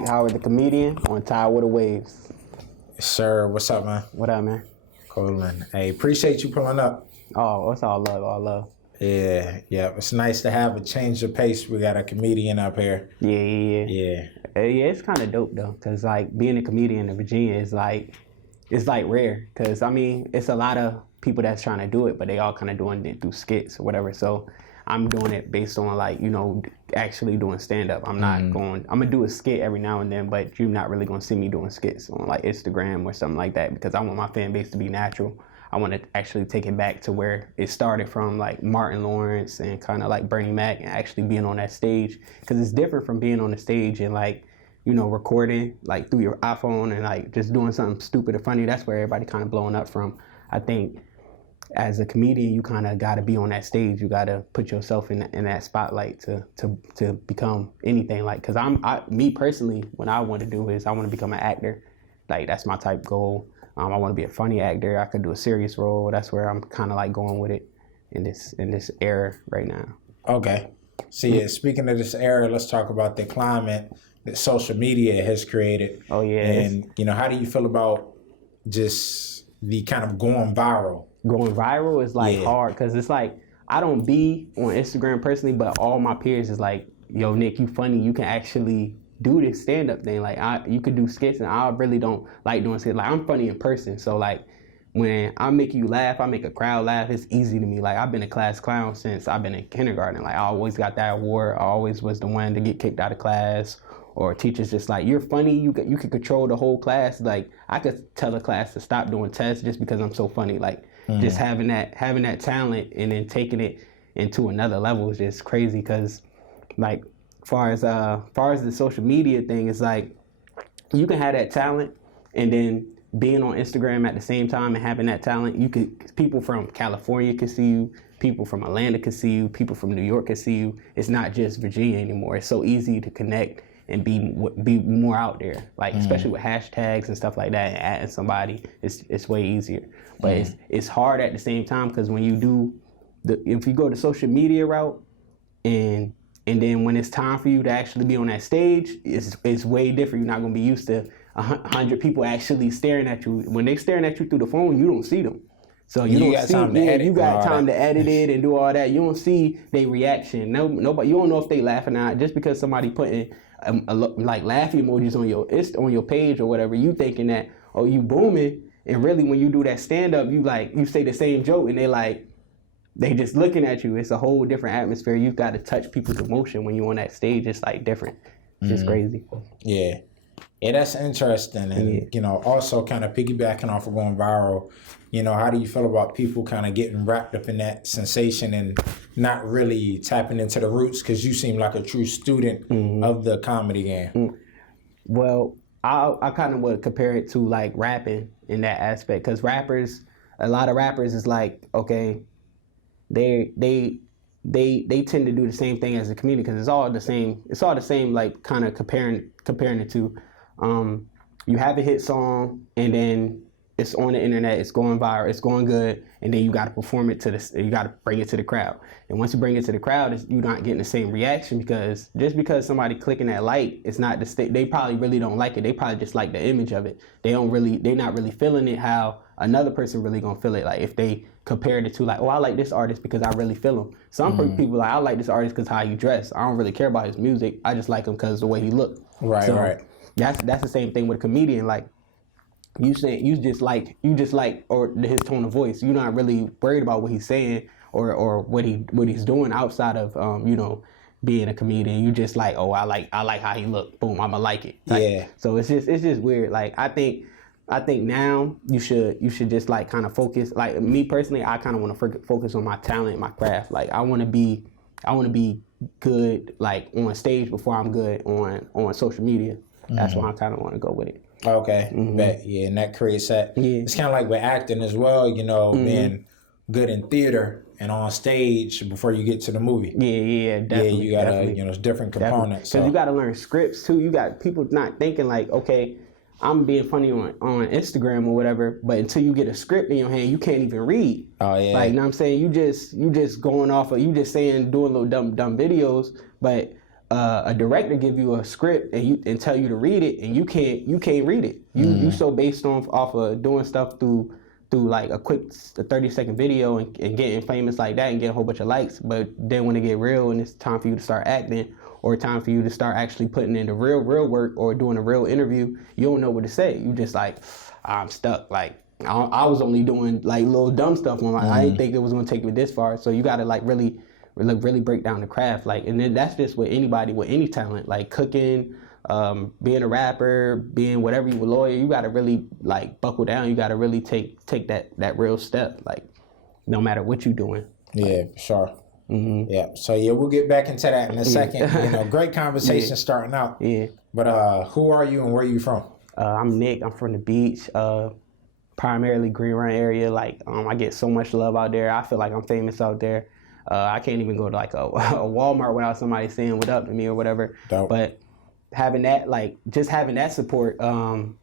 Nicc Howard the Comedian on Tidewater Waves. Sir, what's up, man? What up, man? Colin. Hey, appreciate you pulling up. Oh, it's all love, all love. Yeah. It's nice to have a change of pace. We got a comedian up here. Yeah, it's kind of dope though, cause like being a comedian in Virginia is like, it's like rare. Cause I mean, it's a lot of people that's trying to do it, but they all kind of doing it through skits or whatever. So I'm doing it based on like, actually doing stand up. I'm not going, I'm gonna do a skit every now and then, but you're not really gonna see me doing skits on like Instagram or something like that, because I want my fan base to be natural. I want to actually take it back to where it started from, like Martin Lawrence and kind of like Bernie Mac, and actually being on that stage, because it's different from being on the stage and like, recording like through your iPhone and like just doing something stupid or funny. That's where everybody kind of blowing up from. I think as a comedian, you kind of got to be on that stage. You got to put yourself in that spotlight to become anything. Like, because me personally, what I want to do is I want to become an actor. Like, that's my type goal. I want to be a funny actor. I could do a serious role. That's where I'm kind of like going with it in this era right now. Okay. So yeah, speaking of this era, let's talk about the climate that social media has created. Oh yeah. And how do you feel about just the kind of going viral? Going viral is like hard, because it's like I don't be on Instagram personally, but all my peers is like, yo, Nick, you funny. You can actually do this stand-up thing. Like you could do skits, and I really don't like doing skits. Like, I'm funny in person, so like when I make you laugh, I make a crowd laugh, it's easy to me. Like, I've been a class clown since I've been in kindergarten. Like, I always got that award. I always was the one to get kicked out of class, or teachers just like, you're funny, you could control the whole class. Like, I could tell a class to stop doing tests just because I'm so funny. Like, just having that talent and then taking it into another level is just crazy. Because like far as the social media thing, it's like you can have that talent and then being on Instagram at the same time and having that talent, people from California can see you, people from Atlanta can see you, people from New York can see you. It's not just Virginia anymore. It's so easy to connect and be more out there, like especially with hashtags and stuff like that, and adding somebody, it's way easier. But it's hard at the same time, because when you do if you go the social media route, and then when it's time for you to actually be on that stage, it's way different. You're not gonna be used to 100 people actually staring at you. When they staring at you through the phone, you don't see them. So you got time to edit it and do all that. You don't see their reaction. Nobody. You don't know if they laughing or not. Just because somebody putting like laughing emojis on your page or whatever, you thinking that, oh, you booming, and really when you do that stand up, you say the same joke and they just looking at you. It's a whole different atmosphere. You've got to touch people's emotion when you're on that stage. It's like different. It's just crazy. Yeah, that's interesting. And also kind of piggybacking off of going viral, how do you feel about people kind of getting wrapped up in that sensation and not really tapping into the roots? Because you seem like a true student of the comedy game. Well, I kind of would compare it to like rapping in that aspect, because a lot of rappers is like, okay, they tend to do the same thing as a comedian, because it's all the same, like kind of comparing it to, you have a hit song and then it's on the internet, it's going viral, it's going good, and then you got to perform it you got to bring it to the crowd. And once you bring it to the crowd, you're not getting the same reaction, because just because somebody clicking that like, it's not they probably really don't like it. They probably just like the image of it. They're not really feeling it how another person really gonna feel it. Like, if they compared it to like, oh, I like this artist because I really feel him. Some people like, I like this artist because how he dress. I don't really care about his music. I just like him because the way he look. Right. That's the same thing with a comedian. Like, you just like or his tone of voice. You're not really worried about what he's saying or what he's doing outside of being a comedian. You just like, oh, I like how he look. Boom, I'ma like it. Yeah. So it's just weird. Like, I think now you should just like kind of focus. Like, me personally, I kind of want to focus on my talent, my craft. Like, I want to be good like on stage before I'm good on social media. That's why I kind of want to go with it. Okay, bet. Yeah, and that creates that. Yeah. It's kind of like with acting as well, being good in theater and on stage before you get to the movie. Yeah, definitely. Yeah, you gotta, it's different components. Because you gotta learn scripts too. You got people not thinking like, okay, I'm being funny on Instagram or whatever, but until you get a script in your hand, you can't even read. Oh yeah. Like, you know what I'm saying? You just going off of, you just saying, doing little dumb videos, but a director give you a script and tell you to read it, and you can't read it. You so based off of doing stuff through like a quick 30-second video and getting famous like that and getting a whole bunch of likes. But then when it get real and it's time for you to start acting, or time for you to start actually putting in the real work or doing a real interview, you don't know what to say. You just like, I'm stuck. Like I was only doing like little dumb stuff. I didn't think it was gonna take me this far. So you gotta like really break down the craft. Like, and then that's just with anybody with any talent, like cooking, being a rapper, being whatever you a lawyer. You gotta really like buckle down. You gotta really take that real step. Like, no matter what you're doing. Yeah, for sure. Mm-hmm. Yeah. So yeah, we'll get back into that in a second. You know, great conversation starting out. Yeah. But who are you and where are you from? I'm Nick. I'm from the beach. Primarily Green Run area. Like, I get so much love out there. I feel like I'm famous out there. I can't even go to like a Walmart without somebody saying what up to me or whatever. Dope. But having that, like, just having that support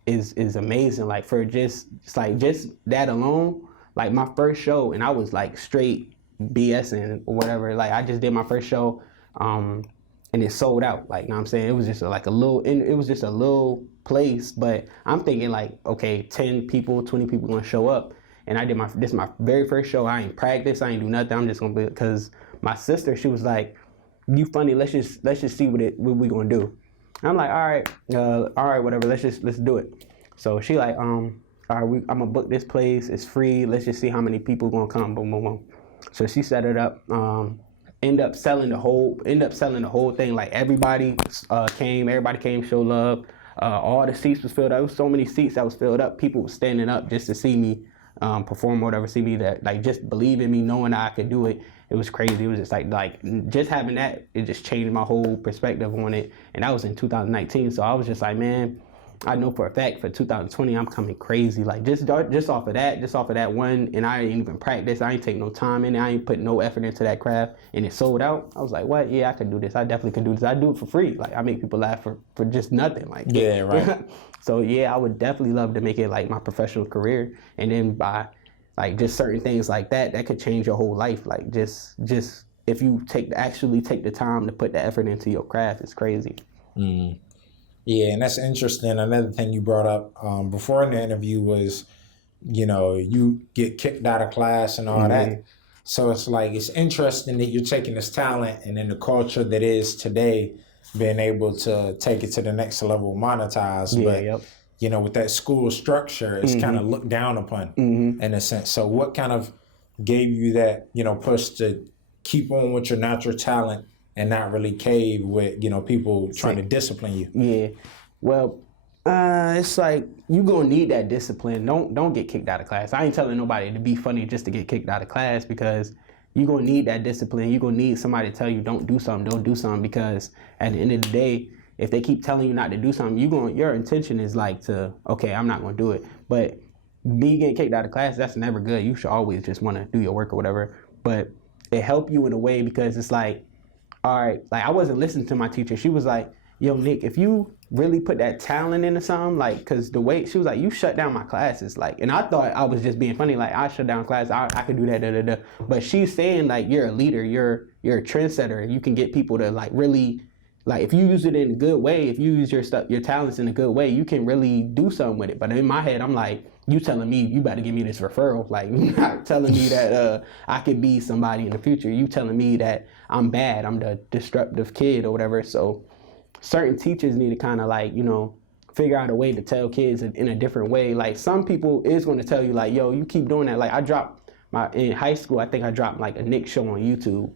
is amazing. Like, for just that alone, like my first show, and I was like straight BSing or whatever. Like, I just did my first show, and it sold out. Like, you know what I'm saying? It was just like it was just a little place, but I'm thinking like, okay, 10 people, 20 people gonna show up. And I did this is my very first show. I ain't practiced, I ain't do nothing. I'm just gonna be, because my sister, she was like, you funny, let's just see what we gonna do. And I'm like, all right, whatever, let's do it. So she like, all right, I'm gonna book this place, it's free, let's just see how many people gonna come, boom, boom, boom. So she set it up, end up selling the whole thing. Like, everybody came, show love. All the seats was filled up. There was so many seats that was filled up. People were standing up just to see me perform or whatever, see me, that like just believe in me, knowing I could do it. It was crazy. It was just like just having that, it just changed my whole perspective on it. And that was in 2019. So I was just like, man, I know for a fact for 2020 I'm coming crazy. Like, just off of that one, and I ain't even practice. I ain't take no time in it. I ain't put no effort into that craft, and it sold out. I was like, what? Yeah, I could do this. I definitely could do this. I do it for free. Like, I make people laugh for just nothing. Like, yeah, right. So yeah, I would definitely love to make it like my professional career, and then by like just certain things like that could change your whole life. Like, just if you actually take the time to put the effort into your craft, it's crazy. Mm. Yeah, and that's interesting. Another thing you brought up before in the interview was, you know, you get kicked out of class and all that. So it's like, it's interesting that you're taking this talent and in the culture that is today, being able to take it to the next level, monetize. Yeah, but, you know, with that school structure, it's kind of looked down upon in a sense. So what kind of gave you that, you know, push to keep on with your natural talent and not really cave with, you know, people trying to discipline you? Yeah, well, it's like, you gonna need that discipline. Don't get kicked out of class. I ain't telling nobody to be funny just to get kicked out of class, because you gonna need that discipline. You gonna need somebody to tell you don't do something, because at the end of the day, if they keep telling you not to do something, your intention is like to, okay, I'm not gonna do it. But me getting kicked out of class, that's never good. You should always just wanna do your work or whatever. But it helped you in a way, because it's like, all right, like, I wasn't listening to my teacher. She was like, yo, Nick, if you really put that talent into something, like, because the way she was like, you shut down my classes, like, and I thought I was just being funny, like, I shut down class, I could do that, but she's saying, like, you're a leader, you're a trendsetter, you can get people to, like, really, like, if you use it in a good way, if you use your talents in a good way, you can really do something with it. But in my head, I'm like, you telling me you better give me this referral. Like, you're not telling me that I could be somebody in the future. You telling me that I'm bad, I'm the disruptive kid or whatever. So certain teachers need to kind of, like, you know, figure out a way to tell kids in a different way. Like, some people is going to tell you, like, yo, you keep doing that. Like, in high school, I think I dropped like a Nicc show on YouTube,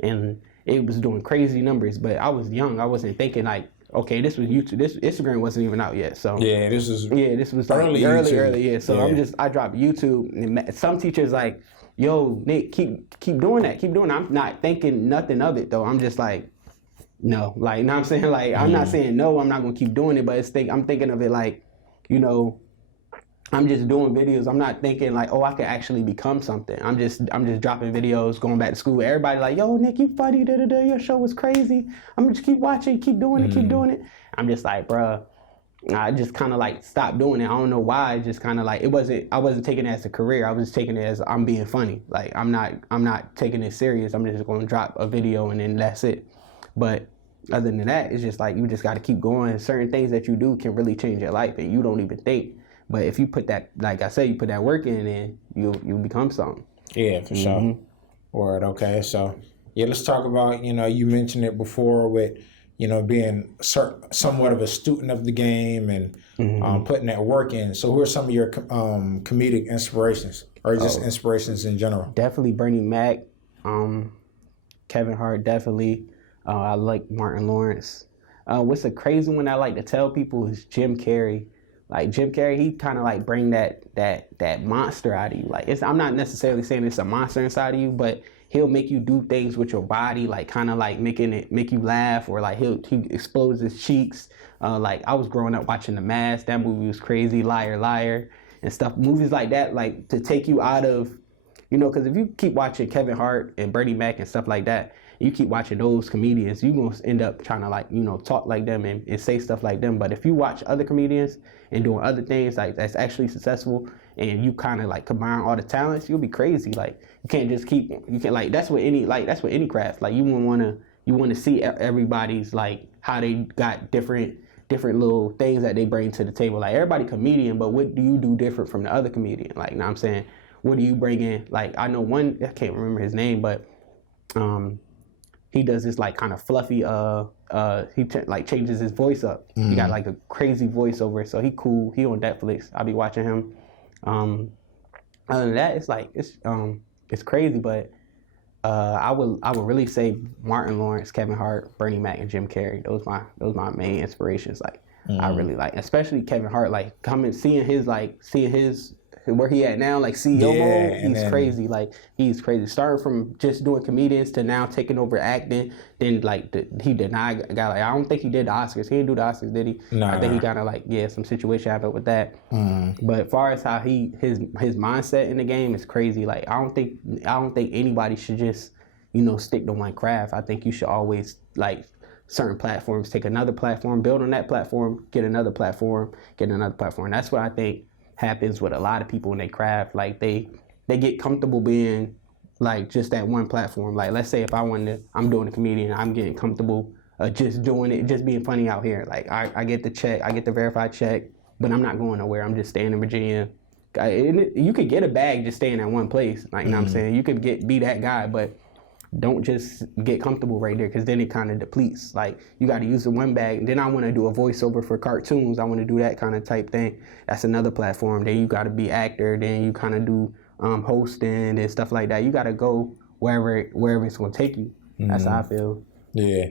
and it was doing crazy numbers, but I was young. I wasn't thinking like, okay, this was YouTube. This Instagram wasn't even out yet. So this was like early. Yeah. So I dropped YouTube, and some teachers like, yo, Nick, keep doing that. I'm not thinking nothing of it though. I'm just like, no, like, you know what I'm saying? Like, I'm not saying no, I'm not gonna keep doing it, but I'm thinking of it like, you know, I'm just doing videos. I'm not thinking like, oh, I could actually become something. I'm just dropping videos, going back to school. Everybody like, yo, Nick, you funny, your show was crazy. I'm gonna just keep watching, keep doing it. I'm just like, bruh, I just kind of like stopped doing it. I don't know why. It's just kind of like, I wasn't taking it as a career. I was taking it as I'm being funny. Like, I'm not taking it serious. I'm just gonna drop a video and then that's it. But other than that, it's just like you just got to keep going. Certain things that you do can really change your life, and you don't even think. But if you put that, like I said, you put that work in, then you'll become something. Yeah, for sure. Word. Okay, so yeah, let's talk about, you mentioned it before with, being somewhat of a student of the game and putting that work in. So who are some of your comedic inspirations, or just inspirations in general? Definitely Bernie Mac, Kevin Hart, definitely. I like Martin Lawrence. What's a crazy one I like to tell people is Jim Carrey. Like Jim Carrey, he kind of like bring that monster out of you. Like I'm not necessarily saying it's a monster inside of you, but he'll make you do things with your body, like kind of like make you laugh, or like he explodes his cheeks. Like I was growing up watching The Mask. That movie was crazy. Liar, Liar, and stuff. Movies like that, like to take you out of, because if you keep watching Kevin Hart and Bernie Mac and stuff like that, you keep watching those comedians, you're going to end up trying to like, talk like them and say stuff like them. But if you watch other comedians and doing other things like that's actually successful, and you kind of like combine all the talents, you'll be crazy. Like you can't just like that's what any craft. Like you want to see everybody's like how they got different little things that they bring to the table. Like everybody comedian, but what do you do different from the other comedian? Like, you know what I'm saying? What do you bring in? Like I know one, I can't remember his name, but he does this like kind of fluffy, like changes his voice up. He got like a crazy voiceover, so he cool. He on Netflix. I'll be watching him. Other than that, it's crazy, but I would really say Martin Lawrence, Kevin Hart, Bernie Mac, and Jim Carrey. Those my main inspirations. Like I really like, especially Kevin Hart. Like seeing his where he at now, like CEO mode, he's crazy. Like he's crazy. Starting from just doing comedians to now taking over acting. Then like he denied, got like I don't think he did the Oscars. He didn't do the Oscars, did he? No. I think he got some situation happened with that. But as far as how his mindset in the game is crazy. Like I don't think anybody should just stick to one craft. I think you should always like certain platforms, take another platform, build on that platform, get another platform, get another platform. That's what I think happens with a lot of people in their craft. Like they get comfortable being like just that one platform. Like let's say if I'm doing a comedian, I'm getting comfortable just doing it, just being funny out here. Like I get the check, I get the verified check, but I'm not going nowhere. I'm just staying in Virginia. You could get a bag just staying at one place. Like you know what I'm saying? You could be that guy, but don't just get comfortable right there, because then it kind of depletes. Like you got to use the one bag. Then I want to do a voiceover for cartoons. I want to do that kind of type thing. That's another platform. Then you got to be actor. Then you kind of do hosting and stuff like that. You got to go wherever it's going to take you. That's how I feel. Yeah.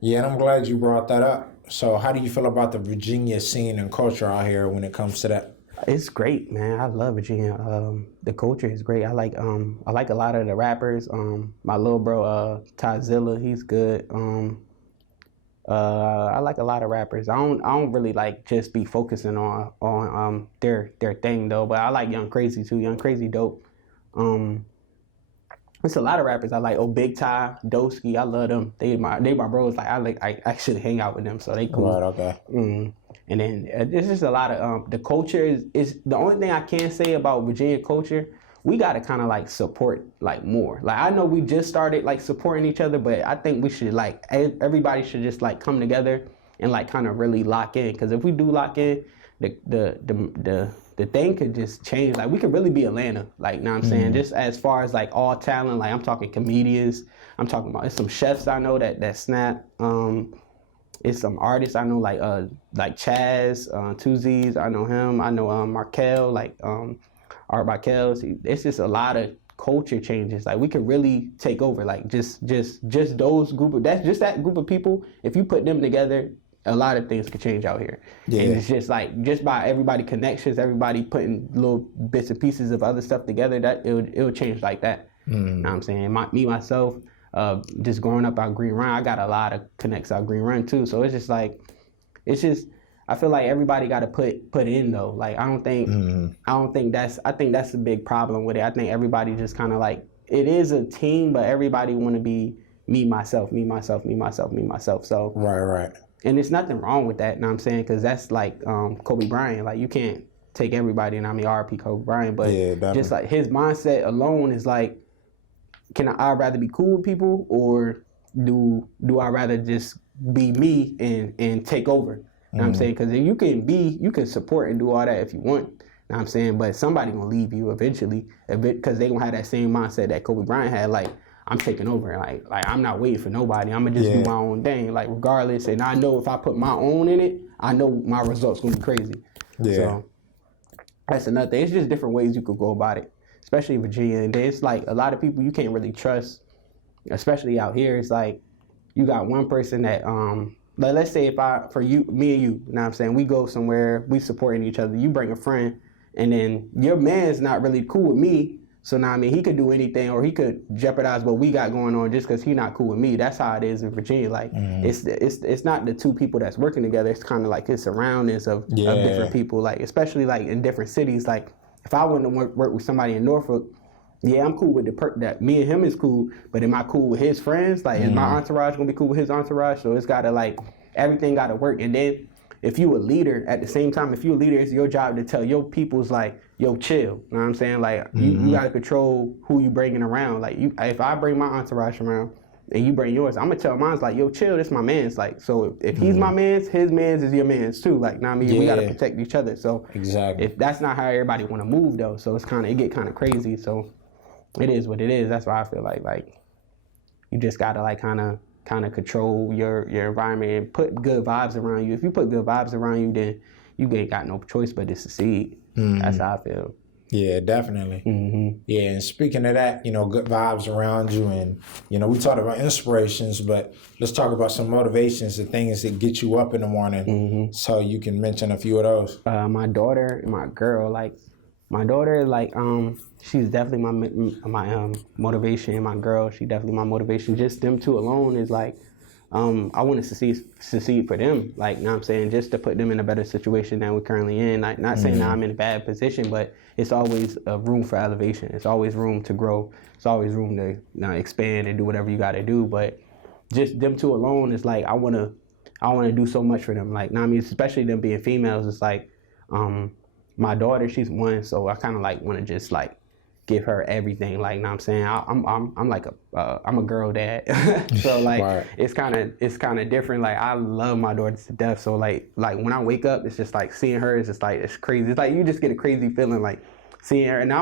Yeah, and I'm glad you brought that up. So how do you feel about the Virginia scene and culture out here when it comes to that? It's great, man. I love Virginia. The culture is great. I like a lot of the rappers. My little bro, Tyzilla, he's good. I like a lot of rappers. I don't really like just be focusing on their thing though. But I like Young Crazy too. Young Crazy dope. There's a lot of rappers I like. Big Ty, Doski, I love them. They my bros. Like I actually hang out with them, so they cool. Right, okay. And then there's just a lot of the culture is the only thing I can say about Virginia culture. We got to kind of like support like more. Like I know we just started like supporting each other, but I think we should like everybody should just like come together and like kind of really lock in. Because if we do lock in, the thing could just change. Like we could really be Atlanta. Like, you know what I'm saying? Just as far as like all talent, like I'm talking comedians. I'm talking about it's some chefs I know that snap. It's some artists I know like Chaz, 2Z's, I know him. I know Markel, like Art Markel. It's just a lot of culture changes. Like we could really take over. Like just those that group of people. If you put them together, a lot of things could change out here. Yeah. And it's just like by everybody connections, everybody putting little bits and pieces of other stuff together, that it would change like that. You know what I'm saying? Myself. Just growing up out Green Run, I got a lot of connects out Green Run too. So it's just I feel like everybody got to put in though. Like I think that's a big problem with it. I think everybody just kind of like, it is a team, but everybody want to be me, myself. So right. And there's nothing wrong with that. You know what I'm saying? Because that's like Kobe Bryant. Like you can't take everybody, and I mean RP Kobe Bryant, but just like his mindset alone is like, I'd rather be cool with people or do I rather just be me and take over? You know what I'm saying? Because you can support and do all that if you want. You know what I'm saying? But somebody gonna leave you eventually, because they gonna have that same mindset that Kobe Bryant had. Like, I'm taking over. Like I'm not waiting for nobody. I'm gonna just do my own thing. Like, regardless. And I know if I put my own in it, I know my results gonna be crazy. Yeah. So that's another thing. It's just different ways you could go about it, especially in Virginia. And it's like a lot of people you can't really trust, especially out here. It's like you got one person that like, let's say me and you know what I'm saying, we go somewhere, we supporting each other, you bring a friend, and then your man's not really cool with me, so now I mean he could do anything, or he could jeopardize what we got going on just because he's not cool with me. That's how it is in Virginia. Like it's not the two people that's working together, it's kind of like his surroundings of different people, like especially like in different cities. Like if I wouldn't work with somebody in Norfolk, yeah, I'm cool with that me and him is cool, but am I cool with his friends? Like, is my entourage gonna be cool with his entourage? So it's gotta, like, everything gotta work. And then if you a leader, at the same time, if you a leader, it's your job to tell your people's like, yo, chill. You know what I'm saying? Like, you gotta control who you bringing around. Like, if I bring my entourage around and you bring yours, I'm gonna tell mine's like, yo, chill, this my man's. Like, so if he's my man's, his man's is your man's too. Like, know what I mean? We gotta protect each other. So if that's not how everybody wanna move though, so it get kind of crazy. So it is what it is. That's why I feel like you just gotta like kind of control your environment and put good vibes around you. If you put good vibes around you, then you ain't got no choice but to succeed. That's how I feel. Yeah, definitely. Yeah, and speaking of that, you know, good vibes around you, and you know, we talked about inspirations, but let's talk about some motivations, the things that get you up in the morning. So you can mention a few of those. My daughter and my girl, like. My daughter, like, she's definitely my motivation, and my girl, she definitely my motivation. Just them two alone is like, I want to succeed for them. Like, you know what I'm saying, just to put them in a better situation than we're currently in. Like, not saying that I'm in a bad position, but it's always room for elevation. It's always room to grow. It's always room to expand and do whatever you got to do. But just them two alone is like, I want to do so much for them. Like, you know what I mean, especially them being females. It's like, my daughter, she's one, so I kind of like want to just like give her everything. Like, you know what I'm saying, I'm like I'm a girl dad, so like it's kind of different. Like, I love my daughter to death. So like when I wake up, it's just like seeing her is just like, it's crazy. It's like you just get a crazy feeling like seeing her. And I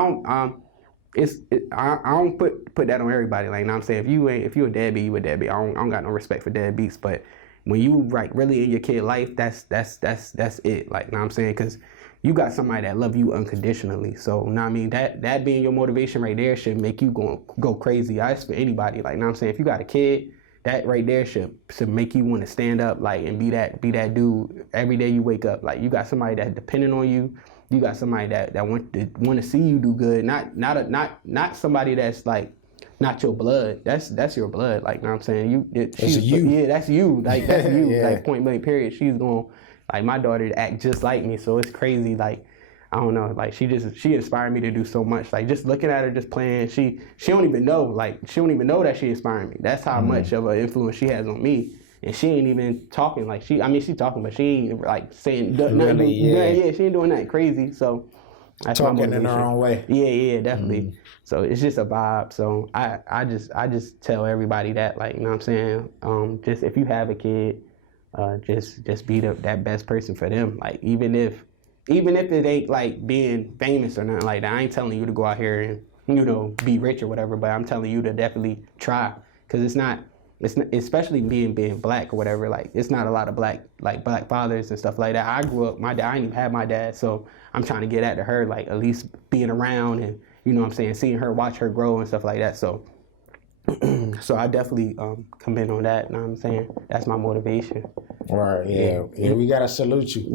don't put that on everybody. Like, you know what I'm saying, if you a deadbeat, you a deadbeat. I don't got no respect for deadbeats. But when you like really in your kid life, that's it. Like, you know what I'm saying, because you got somebody that love you unconditionally. So, you know what I mean, that being your motivation right there should make you go crazy. I ask for anybody. Like, you know what I'm saying, if you got a kid, that right there should make you want to stand up, like, and be that dude every day you wake up. Like, you got somebody that depending on you. You got somebody that want to see you do good. Not somebody that's like not your blood. That's your blood. Like, you know what I'm saying, that's you. Yeah, that's you. Like, that's you. Like, point blank period. She's going. Like, my daughter act just like me, so it's crazy. Like, I don't know. Like, she inspired me to do so much. Like, just looking at her, just playing, she don't even know. Like, she don't even know that she inspired me. That's how much of an influence she has on me. And she ain't even talking. Like, she talking, but she ain't like saying nothing. Really, she ain't doing nothing crazy. So that's talking in her own way. Yeah, definitely. So it's just a vibe. So I just tell everybody that, like, you know what I'm saying. Just if you have a kid. Just be that best person for them. Like, even if it ain't like being famous or nothing like that, I ain't telling you to go out here and, you know, be rich or whatever, but I'm telling you to definitely try, because it's not, especially being black or whatever, like, it's not a lot of black fathers and stuff like that. I grew up, I didn't even have my dad, so I'm trying to get at her, like, at least being around and, you know what I'm saying, seeing her, watch her grow and stuff like that. So so I definitely commend on that. You know what I'm saying? That's my motivation. Right. Yeah. We gotta salute you.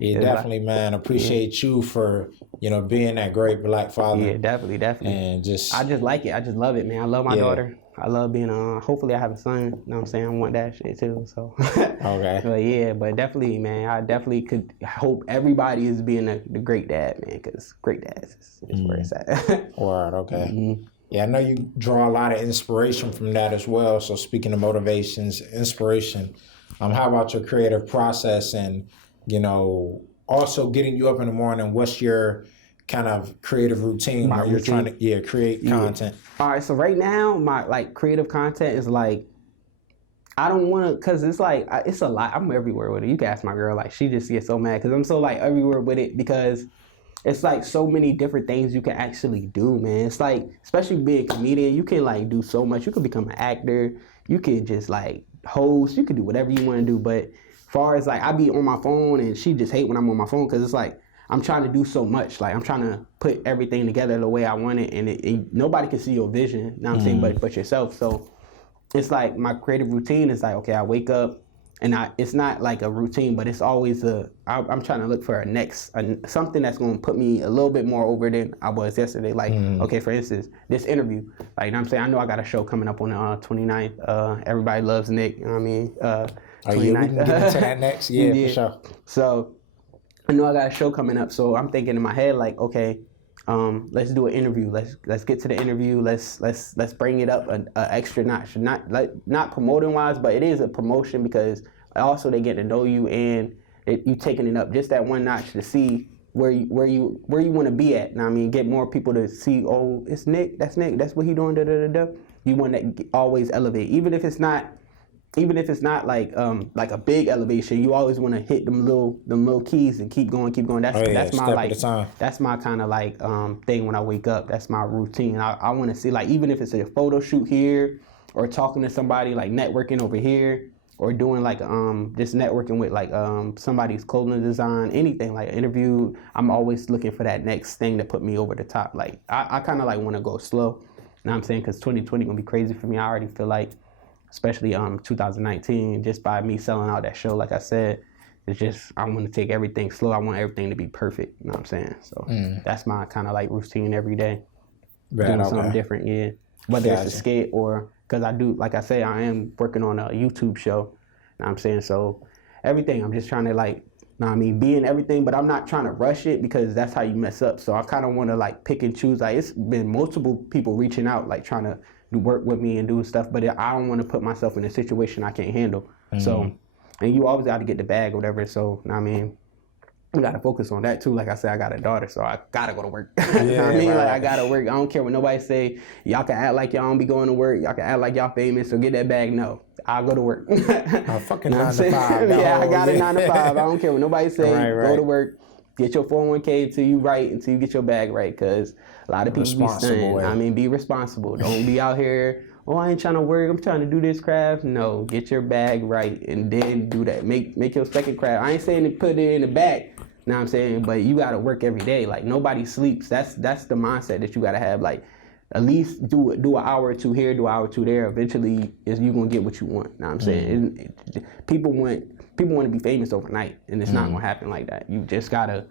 Yeah. Definitely, man. Appreciate you for, you know, being that great black father. Yeah. Definitely. And I just like it. I just love it, man. I love my daughter. I love being hopefully I have a son. You know what I'm saying? I want that shit too. So. Okay. But definitely, man. I definitely could hope everybody is being the great dad, man. Because great dads is where it's at. Word. Okay. Yeah, I know you draw a lot of inspiration from that as well. So speaking of motivations, inspiration, how about your creative process and, you know, also getting you up in the morning? What's your kind of creative routine where you're trying to create content? All right, so right now my like creative content is like I don't want to, cause it's like it's a lot. I'm everywhere with it. You can ask my girl, like she just gets so mad, cause I'm so like everywhere with it, because it's like so many different things you can actually do, man. It's like, especially being a comedian, you can like do so much. You can become an actor. You can just like host. You can do whatever you want to do. But far as like, I be on my phone, and she just hate when I'm on my phone, cause it's like I'm trying to do so much. Like I'm trying to put everything together the way I want it, and nobody can see your vision. You know what I'm saying? But yourself. So it's like my creative routine is like, okay, I wake up, and it's not like a routine, but it's always I'm trying to look for something that's going to put me a little bit more over than I was yesterday. Like, okay, for instance, this interview, like, you know what I'm saying? I know I got a show coming up on the 29th. Everybody loves Nick, you know what I mean? 29th. We can get into that next. Yeah, for sure. So I know I got a show coming up, so I'm thinking in my head, like, okay, let's do an interview. Let's get to the interview. Let's bring it up an extra notch. Not promoting wise, but it is a promotion, because also they get to know you, and you taking it up just that one notch to see where you want to be at. Now, I mean, get more people to see. Oh, it's Nick. That's Nick. That's what he doing. Da da da da. You want to always elevate, even if it's not like a big elevation. You always want to hit them little keys and keep going. That's my like, that's my kind of like thing when I wake up. That's my routine. I want to see, like, even if it's a photo shoot here, or talking to somebody, like networking over here, or doing like just networking with like somebody's clothing design, anything, like an interview. I'm always looking for that next thing to put me over the top. Like I kind of like want to go slow. You know what I'm saying? Because 2020 gonna be crazy for me. I already feel like, especially 2019, just by me selling out that show, like I said, it's just, I want to take everything slow. I want everything to be perfect. You know what I'm saying? So that's my kind of like routine every day. Doing something different, yeah. Whether it's a skit, or, because I do, like I say, I am working on a YouTube show. You know what I'm saying? So everything, I'm just trying to like, you know what I mean, be in everything, but I'm not trying to rush it, because that's how you mess up. So I kind of want to like pick and choose. Like, it's been multiple people reaching out, like trying to work with me and do stuff, but I don't want to put myself in a situation I can't handle. So, and you always got to get the bag or whatever. So, I mean, you got to focus on that too. Like I said, I got a daughter, so I got to go to work. You know what I mean? Right. Like, I got to work. I don't care what nobody say. Y'all can act like y'all don't be going to work. Y'all can act like y'all famous, so get that bag. No, I'll go to work. Fucking 9 to 5. Yeah, I got a 9 to 5. I don't care what nobody say. Right. Go to work. Get your 401k until you get your bag right, because a lot of people be stunning. I mean, be responsible. Don't be out here, oh, I ain't trying to work, I'm trying to do this craft. No, get your bag right, and then do that. Make your second craft. I ain't saying to put it in the back, you know what I'm saying? But you got to work every day. Like, nobody sleeps. That's the mindset that you got to have. Like, at least do an hour or two here, do an hour or two there. Eventually, you're going to get what you want. You know what I'm saying? People want to be famous overnight, and it's not going to happen like that. You just got to,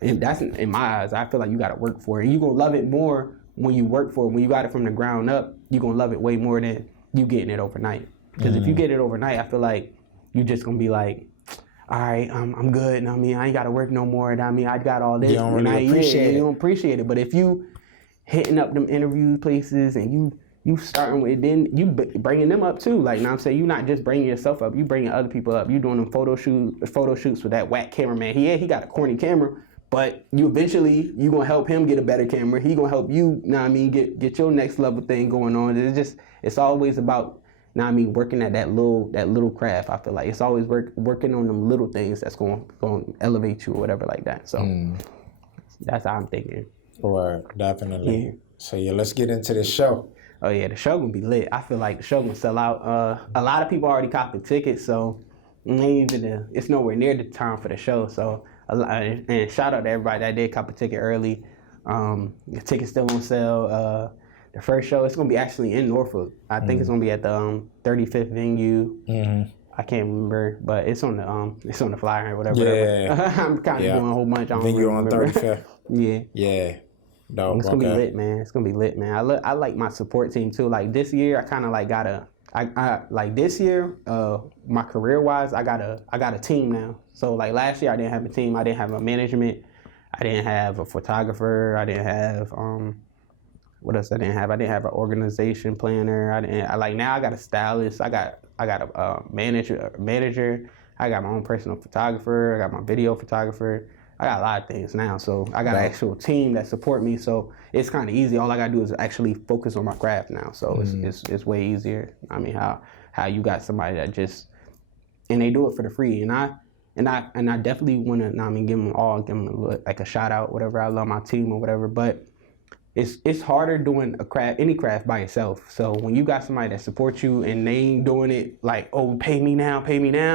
and that's, in my eyes, I feel like you got to work for it. And you're going to love it more when you work for it. When you got it from the ground up, you're going to love it way more than you getting it overnight. Because if you get it overnight, I feel like you're just going to be like, all right, I'm good. And I mean, I ain't got to work no more. And I mean, I got all this. You don't really appreciate it. You don't appreciate it. But if you hitting up them interview places, and you starting with, then you bringing them up too. Like, you know what I'm saying? You're not just bringing yourself up. You bringing other people up. You doing them photo shoots with that whack cameraman. He got a corny camera, but you going to help him get a better camera. He going to help you, know what I mean, get your next level thing going on. It's always about, know what I mean, working at that little craft. I feel like it's always working on them little things that's going to elevate you or whatever like that. So that's how I'm thinking. Right, definitely. Yeah. So yeah, let's get into this show. Oh yeah, the show gonna be lit. I feel like the show gonna sell out. A lot of people already copped the tickets, so it's nowhere near the time for the show. So and shout out to everybody that did cop a ticket early. The ticket's still on sale. The first show, it's gonna be actually in Norfolk. I think it's gonna be at the 35th venue. I can't remember, but it's on the flyer or whatever. Yeah. I'm kind of doing a whole bunch. Venue on 35th. Yeah. No, it's gonna be lit, man. It's gonna be lit, man. I like my support team too. Like this year, I kind of like I like this year, my career wise, I got a team now. So like last year, I didn't have a team. I didn't have a management. I didn't have a photographer. I didn't have what else? I didn't have an organization planner. Now I got a stylist. I got a manager. I got my own personal photographer. I got my video photographer. I got a lot of things now, so I got an actual team that support me, so it's kind of easy. All I gotta do is actually focus on my craft now, so it's way easier. I mean, how how you got somebody that just, and they do it for the free. And I definitely want to, give them like a shout out, whatever. I love my team or whatever, but it's harder doing any craft by yourself. So when you got somebody that supports you and they ain't doing it like, oh, pay me now,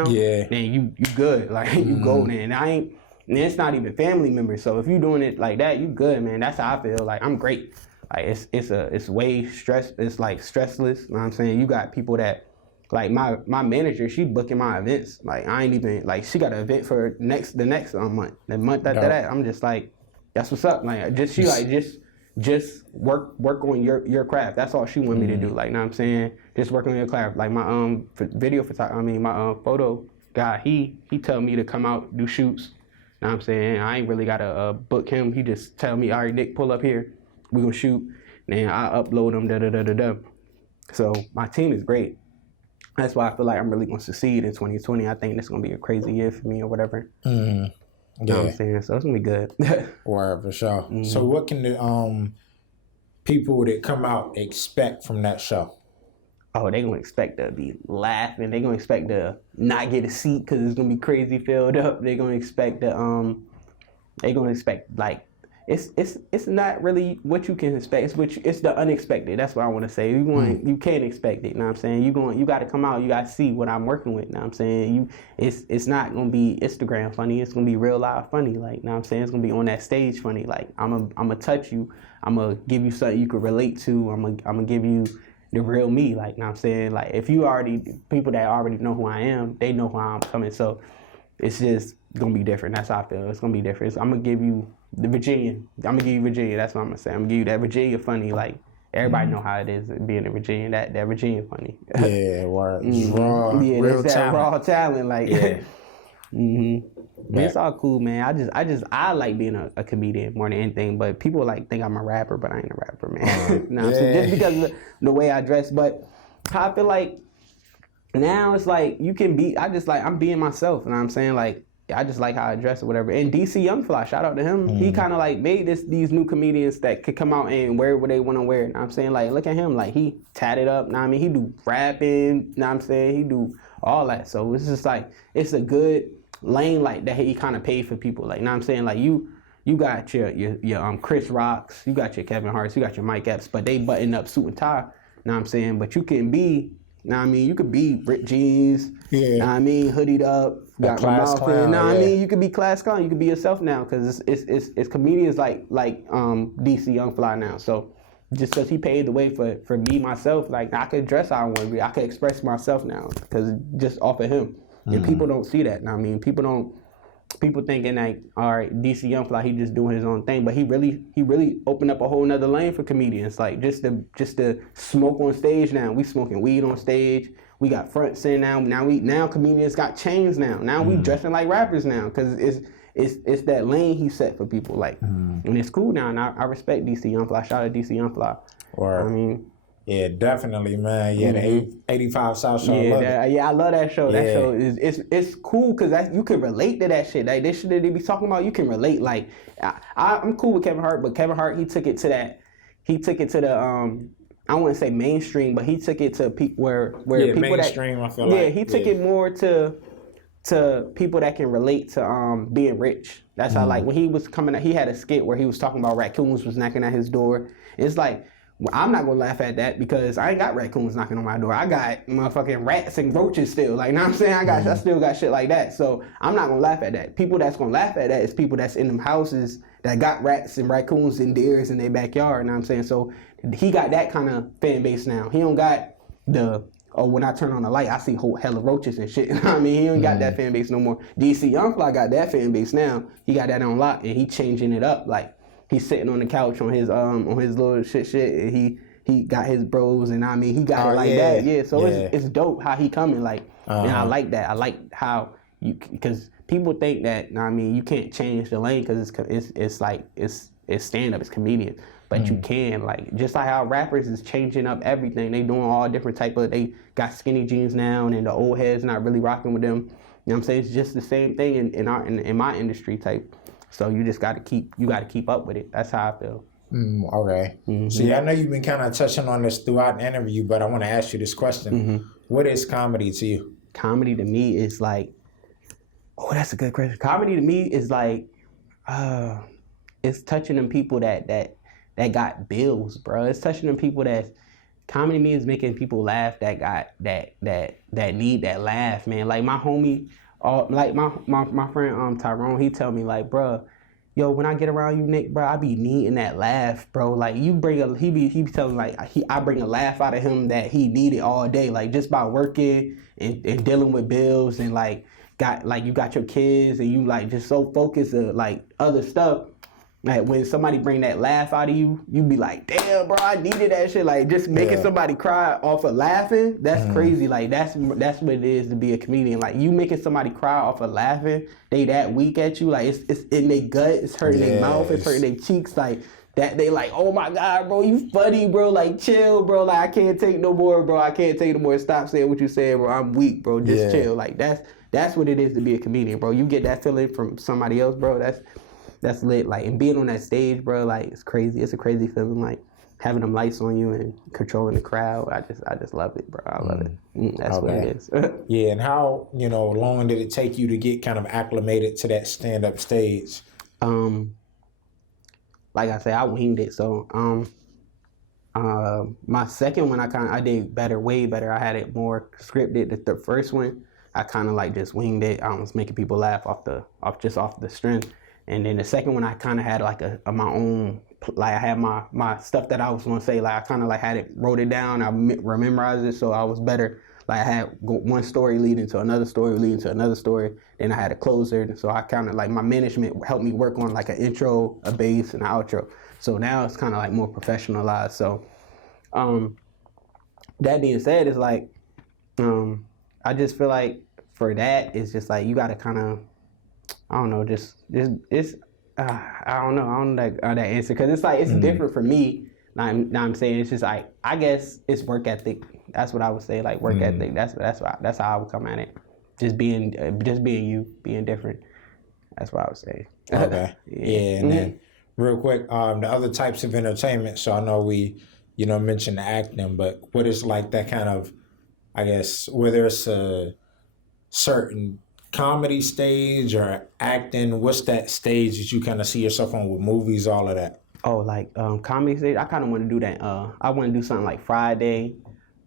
yeah, then you good, like you golden. And it's not even family members. So if you doing it like that, you good, man. That's how I feel. Like I'm great. Like it's way stress. It's like stressless. You know what I'm saying? You got people that, like my manager, she booking my events. Like I ain't even, like she got an event for the next month. The month after that, I'm just like, that's what's up. Like just work on your craft. That's all she want me to do. Like, you know what I'm saying? Just work on your craft. Like my my photo guy, he tell me to come out, do shoots. You know what I'm saying? I ain't really gotta book him. He just tell me, all right, Nick, pull up here. We gonna shoot. Then I upload them, So my team is great. That's why I feel like I'm really gonna succeed in 2020. I think this is gonna be a crazy year for me or whatever. Yeah. You know what I'm saying? So it's gonna be good. Word, for sure. So what can the people that come out expect from that show? Oh, they gonna expect to be laughing. They gonna expect to not get a seat because it's gonna be crazy filled up. They gonna expect like it's not really what you can expect. It's the unexpected. That's what I want to say. You can't expect it. You know what I'm saying? You got to come out. You got to see what I'm working with. You know what I'm saying? It's not gonna be Instagram funny. It's gonna be real life funny. Like, you know what I'm saying? It's gonna be on that stage funny. Like I'm gonna touch you. I'm gonna give you something you could relate to. I'm gonna give you the real me. Like, you know what I'm saying? Like if people that already know who I am, they know who I'm coming. So it's just gonna be different. That's how I feel. It's gonna be different. I'm gonna give you the Virginian. I'm gonna give you Virginia. That's what I'm gonna say. I'm gonna give you that Virginia funny. Like everybody know how it is being a Virginian. That Virginia funny. Yeah, word. Raw, real that talent. Raw talent. Like, yeah. But it's all cool, man. I like being a comedian more than anything. But people think I'm a rapper, but I ain't a rapper, man. So just because of the way I dress, but I feel like now it's like you can be. I'm being myself. You know what I'm saying? Like I just like how I dress or whatever. And DC Young Fly, shout out to him. He kind of like made these new comedians that could come out and wear what they want to wear. You know what I'm saying? Like look at him. Like he tatted up. You know what I mean? He do rapping. You know what I'm saying? He do all that. So it's just like it's a good lane like that he kind of paid for people. Like, you know what I'm saying? Like you got your Chris Rocks, you got your Kevin Harts, you got your Mike Epps, but they button up suit and tie. You know what I'm saying? But you can be, you know what I mean? You could be ripped jeans, you know what I mean? Hoodied up, got class clown, you know what I mean? You could be class clown, you could be yourself now because it's comedians like DC Young Fly now. So just because he paved the way for me, myself, like I could dress how I want to be. I could express myself now because just off of him. And people don't see that. I mean, people thinking like, all right, DC Young Fly, he just doing his own thing, but he really opened up a whole nother lane for comedians. Like just to smoke on stage now. We smoking weed on stage. We got fronts in now. Now comedians got chains now. Now we dressing like rappers now because it's that lane he set for people. Like, and it's cool now. And I respect DC Young Fly. Shout out to DC Young Fly. Or I mean. Yeah, definitely, man. Yeah, the 85 South Show. I love that show. That show it's cool because you can relate to that shit. Like this shit that they be talking about, you can relate. Like I'm cool with Kevin Hart, but Kevin Hart he took it to the I wouldn't say mainstream, but he took it to where people mainstream. I feel like he took it more to people that can relate to being rich. That's how like when he was coming out, he had a skit where he was talking about raccoons was knocking at his door. It's like. Well, I'm not gonna laugh at that because I ain't got raccoons knocking on my door. I got motherfucking rats and roaches still. Like, you know what I'm saying? I still got shit like that. So I'm not gonna laugh at that. People that's gonna laugh at that is people that's in them houses that got rats and raccoons and deers in their backyard. You know what I'm saying? So he got that kind of fan base now. He don't got when I turn on the light, I see hella roaches and shit. You know what I mean? He ain't got that fan base no more. DC Young Fly got that fan base now. He got that on lock and he changing it up. Like, he's sitting on the couch on his little shit, and he got his bros, and I mean he got it like that. Yeah, so it's dope how he coming like, and I like that. I like how because people think that I mean you can't change the lane because it's stand up, it's comedian, but you can like just like how rappers is changing up everything. They doing all different they got skinny jeans now, and then the old heads not really rocking with them. You know what I'm saying? It's just the same thing in my industry type. So you just got to keep up with it. That's how I feel. Okay. See, I know you've been kind of touching on this throughout the interview, but I want to ask you this question. What is comedy to you? Comedy to me is like, that's a good question. Comedy to me is like, it's touching them people that got bills, bro. It's touching them people comedy to me is making people laugh that need that laugh, man. Like my homie, like my friend Tyrone, he tell me like, bro, yo, when I get around you, Nick, bro, I be needing that laugh, bro. Like he be telling like I bring a laugh out of him that he needed all day, like just by working and dealing with bills and like you got your kids and you like just so focused on like other stuff. Like when somebody bring that laugh out of you, you be like, damn, bro, I needed that shit. Like just making somebody cry off of laughing, that's crazy. Like that's what it is to be a comedian. Like you making somebody cry off of laughing, they that weak at you. Like it's in their gut, it's hurting their mouth, it's hurting their cheeks. Like that they like, oh my God, bro, you funny, bro. Like chill, bro. Like I can't take no more, bro. I can't take no more. Stop saying what you saying, bro. I'm weak, bro. Just chill. Like that's what it is to be a comedian, bro. You get that feeling from somebody else, bro. That's lit. Like, and being on that stage, bro, like, it's crazy. It's a crazy feeling, like, having them lights on you and controlling the crowd. I just love it, bro. I love it. That's what it is. Yeah, and how, long did it take you to get kind of acclimated to that stand-up stage? Like I said, I winged it. So, my second one, I did better, way better. I had it more scripted. The first one, I kind of, like, just winged it. I was making people laugh off the strength. And then the second one, I kind of had like my own, like I had my stuff that I was going to say, like I kind of like had it, wrote it down, I memorized it, so I was better. Like I had one story leading to another story, then I had a closer, so I kind of like my management helped me work on like an intro, a base, and an outro. So now it's kind of like more professionalized. So that being said, it's like, I just feel like for that, it's just like you got to kind of, I don't know, it's, I don't know that answer, because it's like, it's different for me. Now I'm saying it's just like, I guess it's work ethic. That's what I would say, like work ethic. That's how I would come at it. Just being you, being different. That's what I would say. Okay. Yeah, and then real quick, the other types of entertainment. So I know we, mentioned the acting, but what is like that kind of, I guess, whether it's a certain comedy stage or acting, what's that stage that you kind of see yourself on with movies, all of that? Oh, like comedy stage, I kind of want to do that. I want to do something like Friday.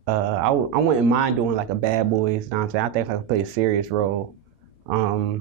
I wouldn't mind doing like a Bad Boys, you know what I'm saying? I think I could play a serious role. I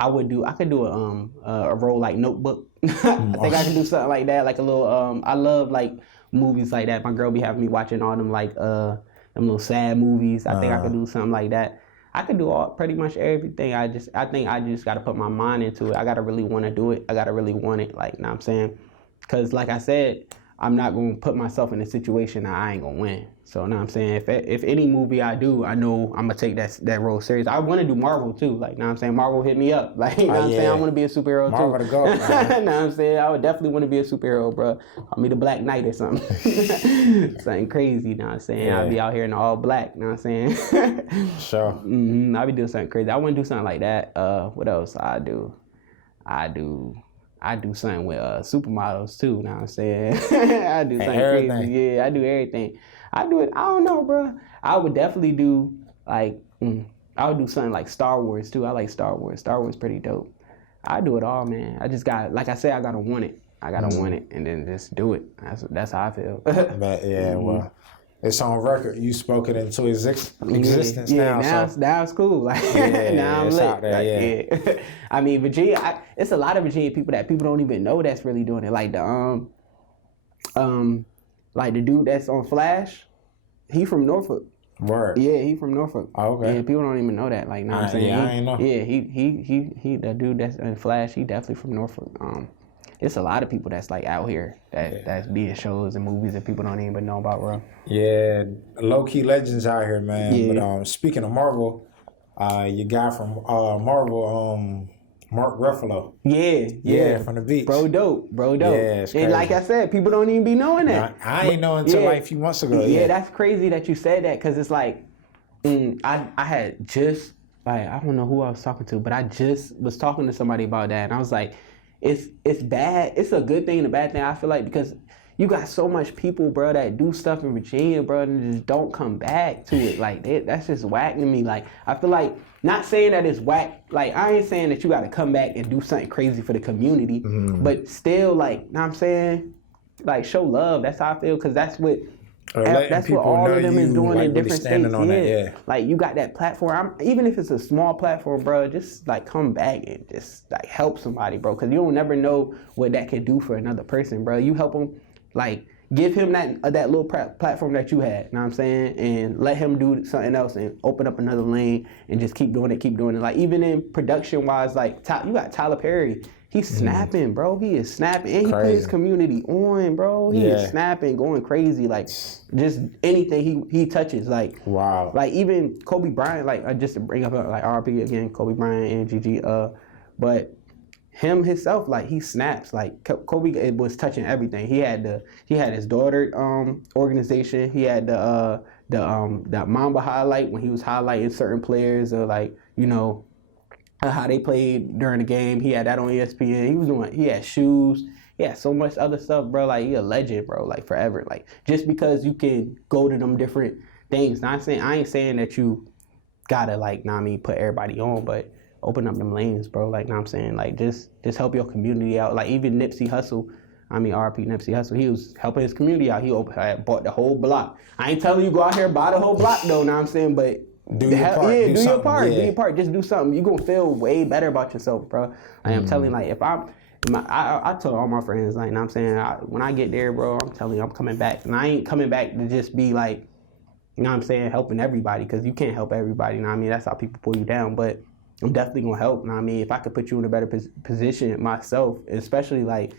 could do a role like Notebook. I think I could do something like that, like a little, I love like movies like that. My girl be having me watching all them like them little sad movies. I think I could do something like that. I could do pretty much everything. I think I just got to put my mind into it. I got to really want to do it. I got to really want it, like, you know what I'm saying? Because, like I said, I'm not going to put myself in a situation that I ain't going to win. So, you know what I'm saying? If any movie I do, I know I'm going to take that role serious. I want to do Marvel, too. Like, you know what I'm saying? Marvel hit me up. Like, you know what I'm saying? I want to be a superhero, Marvel too. To go, man. You know what I'm saying? I would definitely want to be a superhero, bro. Call me the Black Knight or something. Something crazy, you know what I'm saying? Yeah. I'll be out here in all black, you know what I'm saying? Sure. I'll be doing something crazy. I want to do something like that. What else I do? I do something with supermodels too, you know what I'm saying? I do something crazy. Yeah, I do everything. I do it, I don't know, bro. I would definitely do like, I would do something like Star Wars too. I like Star Wars. Star Wars pretty dope. I do it all, man. I just got, like I said, I gotta want it. I gotta want it and then just do it. That's how I feel. But yeah, well, it's on record. You spoke it into existence now. Now it's cool. Like, now I'm lit. Out there, like, yeah. I mean, Virginia. It's a lot of Virginia people that people don't even know that's really doing it. Like the dude that's on Flash. He from Norfolk. Word. Yeah, he from Norfolk. Oh, okay. Yeah, people don't even know that. Like, know what I'm saying? Yeah, I ain't know. Yeah, he the dude that's in Flash. He definitely from Norfolk. It's a lot of people that's like out here that's being shows and movies that people don't even know about, bro. Yeah, Lowkey Legends out here, man. Yeah. But speaking of Marvel, your guy from Marvel, Mark Ruffalo. Yeah, from the beach. Bro dope. Yeah, it's crazy. And like I said, people don't even be knowing that. I ain't know until like a few months ago. Yeah, that's crazy that you said that, because it's like, I had just, like, I don't know who I was talking to, but I just was talking to somebody about that, and I was like, it's bad. It's a good thing and a bad thing, I feel like, because you got so much people, bro, that do stuff in Virginia, bro, and just don't come back to it. Like, that's just whack to me. Like, I feel like, not saying that it's whack. Like, I ain't saying that you got to come back and do something crazy for the community. But still, like, know what I'm saying? Like, show love. That's how I feel, because that's what all of them is doing in different states. Like, you got that platform. Even if it's a small platform, bro, just like come back and just like help somebody, bro, because you don't never know what that can do for another person, bro. You help them, like, give him that little platform that you had, you know what I'm saying, and let him do something else and open up another lane and just keep doing it. Like, even in production wise, like, you got Tyler Perry. He's snapping, bro. He is snapping. And he put his community on, bro. He is snapping, going crazy. Like, just anything he touches. Like, wow. Like, even Kobe Bryant, like, just to bring up, like, RP again, Kobe Bryant and GG. But him himself, like, he snaps. Like, Kobe was touching everything. He had his daughter organization. He had the Mamba highlight when he was highlighting certain players, or, like, you know, how they played during the game. He had that on ESPN. He had shoes. He had so much other stuff, bro. Like, he a legend, bro, like, forever. Like, just because you can go to them different things. I ain't saying that you gotta, like, put everybody on, but open up them lanes, bro. Like, know what I'm saying? Like, just help your community out. Like, even Nipsey Hussle, RP Nipsey Hussle, he was helping his community out. He bought the whole block. I ain't telling you go out here and buy the whole block, though, know what I'm saying? But do your part. Yeah, do your part. Yeah. Do your part. Just do something. You're going to feel way better about yourself, bro. I'm telling you, like, if I told all my friends, like, know what I'm saying, when I get there, bro, I'm telling you, I'm coming back. And I ain't coming back to just be, like, you know what I'm saying, helping everybody, because you can't help everybody, you know what I mean? That's how people pull you down. But I'm definitely going to help, you know what I mean? If I could put you in a better position myself, especially, like,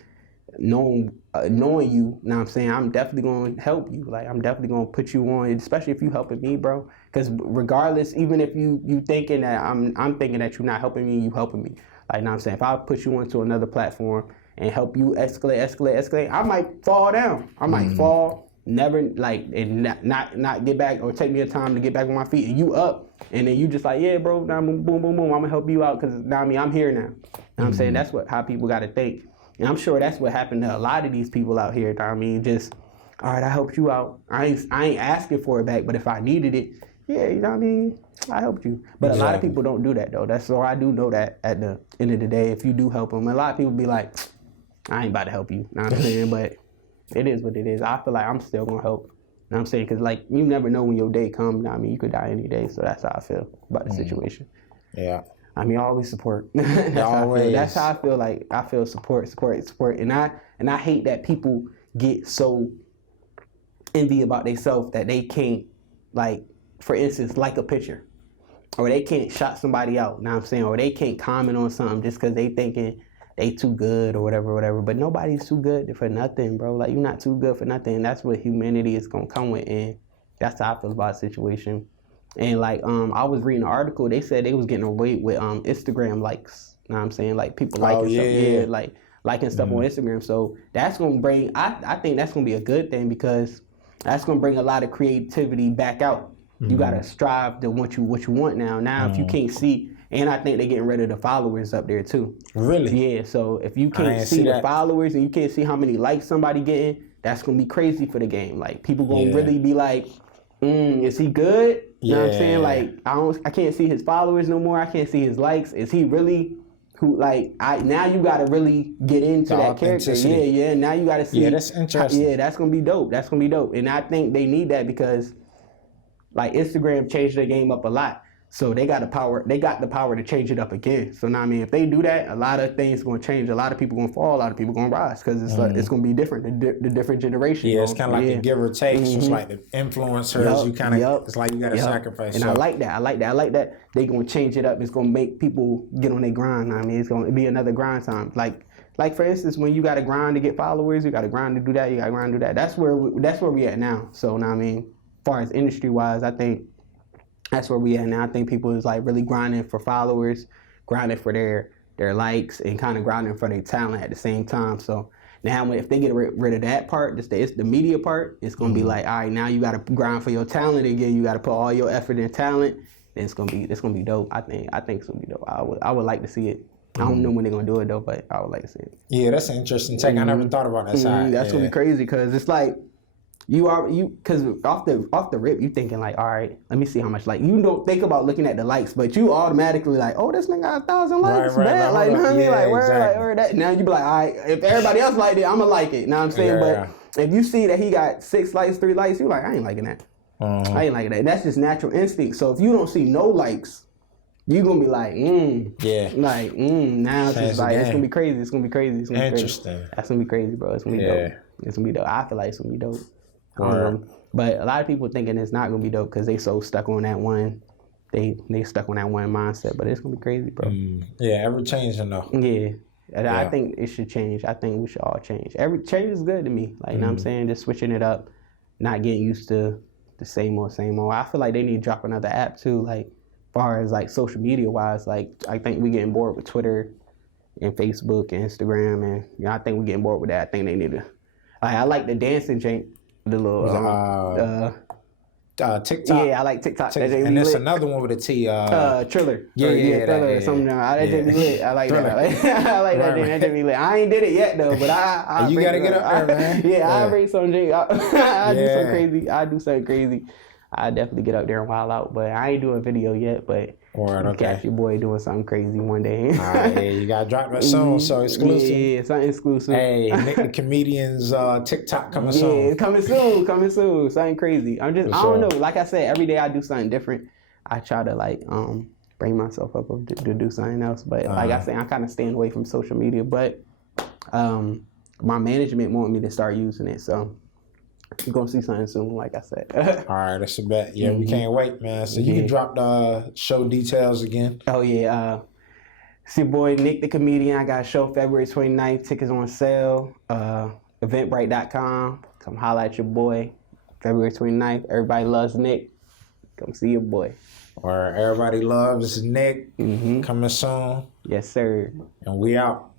knowing you, know what I'm saying, I'm definitely going to help you. Like, I'm definitely going to put you on, especially if you helping me, bro. Because regardless, even if you thinking that I'm thinking that you're not helping me, you helping me. Like, know what I'm saying, if I put you onto another platform and help you escalate, I might fall down. I might fall, never, like, and not get back, or take me a time to get back on my feet, and you up, and then you just like, yeah, bro, now boom, boom, boom, I'm gonna help you out, because now I'm here now. You know what I'm saying? That's how people got to think. And I'm sure that's what happened to a lot of these people out here. I mean, just, all right, I helped you out. I ain't asking for it back, but if I needed it, yeah, you know what I mean, I helped you. But a lot of people don't do that, though. So I do know that at the end of the day, if you do help them, a lot of people be like, I ain't about to help you. Know what I'm saying? But it is what it is. I feel like I'm still going to help. You know what I'm saying? Because, like, you never know when your day comes. You know what I mean? You could die any day. So that's how I feel about the situation. Yeah. I mean, always support. That's how I feel. Like, I feel support. And I hate that people get so envy about themselves that they can't, like, for instance, like a picture, or they can't shout somebody out. You know what I'm saying? Or they can't comment on something just because they thinking they too good or whatever. But nobody's too good for nothing, bro. Like, you're not too good for nothing. That's what humanity is gonna come with, and that's how I feel about the situation. And, like, I was reading an article. They said they was getting away with Instagram likes. You know what I'm saying? Like, people liking stuff. Yeah, like liking stuff on Instagram. So that's gonna bring. I think that's gonna be a good thing, because that's gonna bring a lot of creativity back out. You gotta strive to what you want now. Now, if you can't see, and I think they're getting rid of the followers up there too. Really? Yeah. So if you can't see the followers and you can't see how many likes somebody getting, that's gonna be crazy for the game. Like, people gonna really be like, is he good? You know what I'm saying? Like, I can't see his followers no more. I can't see his likes. Is he really who? Like, now you gotta really get into that character. Yeah. Now you gotta see. Yeah, that's interesting. Yeah, that's gonna be dope. And I think they need that, because, like, Instagram changed their game up a lot. So they got the power to change it up again. So now, I mean, if they do that, a lot of things going to change. A lot of people going to fall. A lot of people going to rise, because it's it's going to be different. The different generation. Yeah, it's kind of like a give or take. So it's like the influencers. You kind of it's like you got to sacrifice. And I like that. They going to change it up. It's going to make people get on their grind. I mean, it's going to be another grind time. Like for instance, when you got to grind to get followers, you got to grind to do that. You got to grind to do that. That's where we at now. So now, I mean, as far as industry wise, I think that's where we at now. I think people is, like, really grinding for followers, grinding for their likes, and kind of grinding for their talent at the same time. So now, if they get rid of that part, it's the media part, it's gonna be like, all right, now you gotta grind for your talent again. You gotta put all your effort in talent. And it's gonna be dope. I think it's gonna be dope. I would like to see it. I don't know when they're gonna do it though, but I would like to see it. Yeah, that's an interesting take. I never thought about that side. That's gonna be crazy because it's like because off the rip you thinking like, all right, let me see how much, like, you don't think about looking at the likes, but you automatically like, oh, this nigga got 1,000 likes, right, like, you know what I mean, like, where, exactly. like, where that. Now you be like, all right, if everybody else liked it, I'm gonna like it. You know what I'm saying? But if you see that he got 6 likes, 3 likes, you like, I ain't liking that. I ain't liking that. That's just natural instinct. So if you don't see no likes, you gonna be like, now it's just like, it's gonna be crazy. It's gonna be crazy. It's gonna be interesting. Crazy. That's gonna be crazy, bro. It's gonna be dope. It's gonna be dope. I feel like it's gonna be dope. But a lot of people thinking it's not gonna be dope because they so stuck on that one. They stuck on that one mindset. But it's gonna be crazy, bro. Yeah, ever changing though. Yeah. I think it should change. I think we should all change. Every change is good to me. Like, you know what I'm saying? Just switching it up, not getting used to the same old. I feel like they need to drop another app too. Like, as far as like social media wise, like, I think we getting bored with Twitter and Facebook and Instagram, and I think we getting bored with that. I think they need to. Like, I like the dancing jank. The little TikTok. Yeah, I like TikTok. And there's another one with a T. Triller. Triller. Something. That did be lit. I like that. I like that. That did be lit. I ain't did it yet though, but I you gotta get up there, man. I bring some drink. I do some crazy. I do something crazy. I definitely get up there and wild out, but I ain't doing video yet. But catch your boy doing something crazy one day. You gotta drop that soon, so exclusive. Yeah, something exclusive. Hey, Nicc the Comedian's TikTok coming soon. Yeah, coming soon. Something crazy. I don't know. Like I said, every day I do something different. I try to like bring myself up to do something else. But like I said, I'm kind of staying away from social media. But my management want me to start using it, so you're gonna see something soon, like I said. All right, that's a bet. Yeah, we can't wait, man. So you can drop the show details again. Oh yeah, it's your boy Nicc the Comedian. I got a show February 29th. Tickets on sale. Eventbrite.com. Come holla at your boy. February 29th. Everybody loves Nicc. Come see your boy. Or everybody loves Nicc. Coming soon. Yes, sir. And we out.